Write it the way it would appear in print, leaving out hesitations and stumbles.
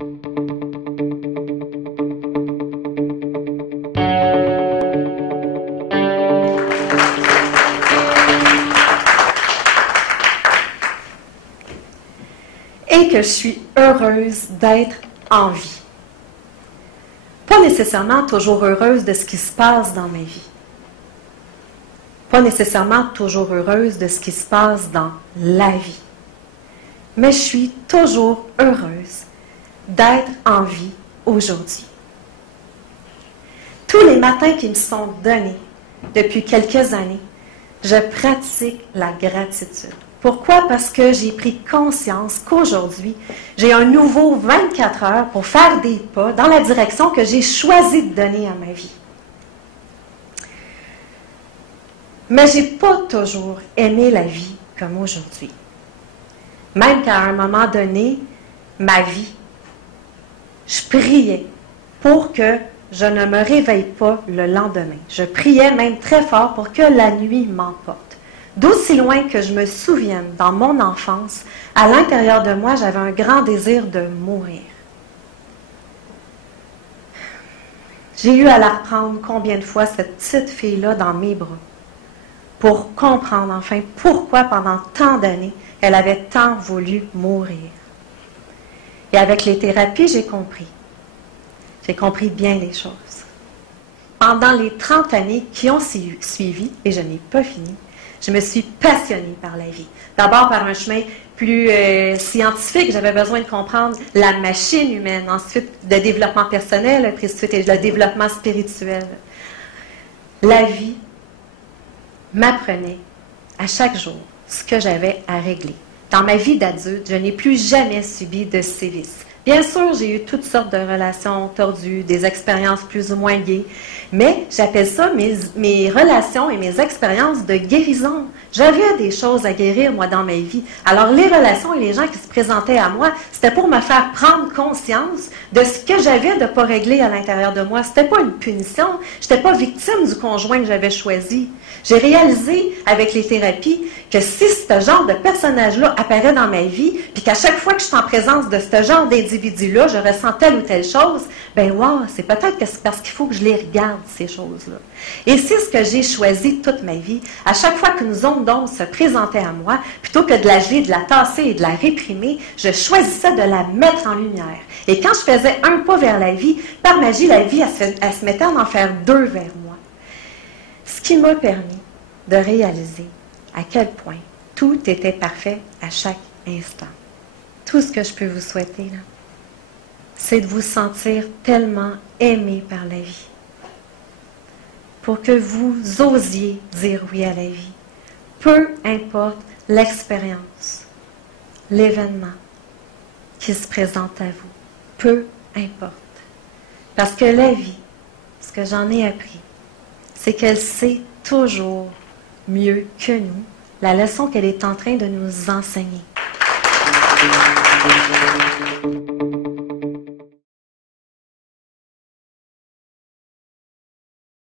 Et que je suis heureuse d'être en vie. Pas nécessairement toujours heureuse de ce qui se passe dans ma vie. Pas nécessairement toujours heureuse de ce qui se passe dans la vie. Mais je suis toujours heureuse d'être en vie aujourd'hui. Tous les matins qui me sont donnés depuis quelques années, je pratique la gratitude. Pourquoi? Parce que j'ai pris conscience qu'aujourd'hui, j'ai un nouveau 24 heures pour faire des pas dans la direction que j'ai choisi de donner à ma vie. Mais je n'ai pas toujours aimé la vie comme aujourd'hui. Même qu'à un moment donné, ma vie, je priais pour que je ne me réveille pas le lendemain. Je priais même très fort pour que la nuit m'emporte. D'aussi loin que je me souvienne, dans mon enfance, à l'intérieur de moi, j'avais un grand désir de mourir. J'ai eu à la reprendre combien de fois, cette petite fille-là, dans mes bras, pour comprendre enfin pourquoi, pendant tant d'années, elle avait tant voulu mourir. Et avec les thérapies, j'ai compris. J'ai compris bien les choses. Pendant les 30 années qui ont suivi, et je n'ai pas fini, je me suis passionnée par la vie. D'abord par un chemin plus scientifique, j'avais besoin de comprendre la machine humaine, ensuite le développement personnel, puis ensuite le développement spirituel. La vie m'apprenait à chaque jour ce que j'avais à régler. Dans ma vie d'adulte, je n'ai plus jamais subi de sévices. Bien sûr, j'ai eu toutes sortes de relations tordues, des expériences plus ou moins gaies, mais j'appelle ça mes relations et mes expériences de guérison. J'avais des choses à guérir, moi, dans ma vie. Alors, les relations et les gens qui se présentaient à moi, c'était pour me faire prendre conscience de ce que j'avais de ne pas régler à l'intérieur de moi. C'était pas une punition. Je n'étais pas victime du conjoint que j'avais choisi. J'ai réalisé avec les thérapies que si ce genre de personnage-là apparaît dans ma vie, puis qu'à chaque fois que je suis en présence de ce genre d'individu-là, je ressens telle ou telle chose, ben wow, c'est peut-être que c'est parce qu'il faut que je les regarde, ces choses-là. Et c'est ce que j'ai choisi toute ma vie. À chaque fois qu'une zone d'ombre se présentait à moi, plutôt que de la geler, de la tasser et de la réprimer, je choisissais de la mettre en lumière. Et quand je faisais un pas vers la vie, par magie, la vie, elle se mettait à en faire deux vers moi. Ce qui m'a permis de réaliser à quel point tout était parfait à chaque instant. Tout ce que je peux vous souhaiter, là, c'est de vous sentir tellement aimé par la vie. Pour que vous osiez dire oui à la vie. Peu importe l'expérience, l'événement qui se présente à vous. Peu importe. Parce que la vie, ce que j'en ai appris, c'est qu'elle sait toujours mieux que nous la leçon qu'elle est en train de nous enseigner.